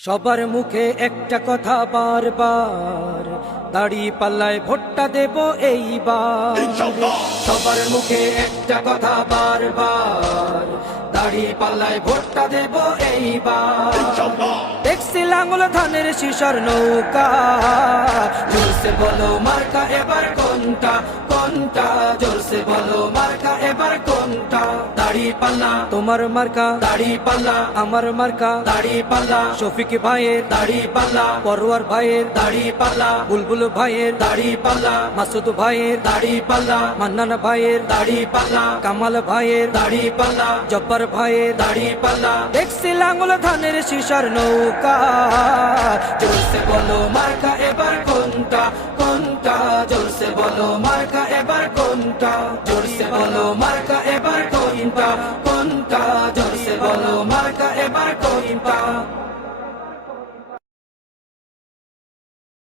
সবার মুখে একটা কথা বারবার, দাড়ি পাল্লায় ভোটটা দেব এইবার। সবার মুখে একটা কথা বারবার, দাড়ি পাল্লায় ভোটটা দেব এইবার। দেখছি লাঙ্গল ধানের শিশর নৌকা, জোরসে বলো মার্কা এবার কোনটা কোনটা, জোরসে বলো মার্কা এবার কোনটা। দাড়ি পাল্লা তোমার মার্কা, দাড়ি পাল্লা আমার মার্কা, দাড়ি পাল্লা শফিক ভাইয়ের দাড়ি পাল্লা, পরোয়ার ভাইয়ের দাড়ি পাল্লা, বুলবুল ভাইয়ের দাড়ি পাল্লা, মাসুদ ভাইয়ের দাড়ি পাল্লা, মান্নান ভাইয়ের দাড়ি পাল্লা, কামাল ভাইয়ের দাড়ি পাল্লা, জব্বার ভাইয়ের দাড়ি পাল্লা। দেখছি লাঙ্গল ধানের শিশর নৌকা, জোরসে বলো মার্কা এবার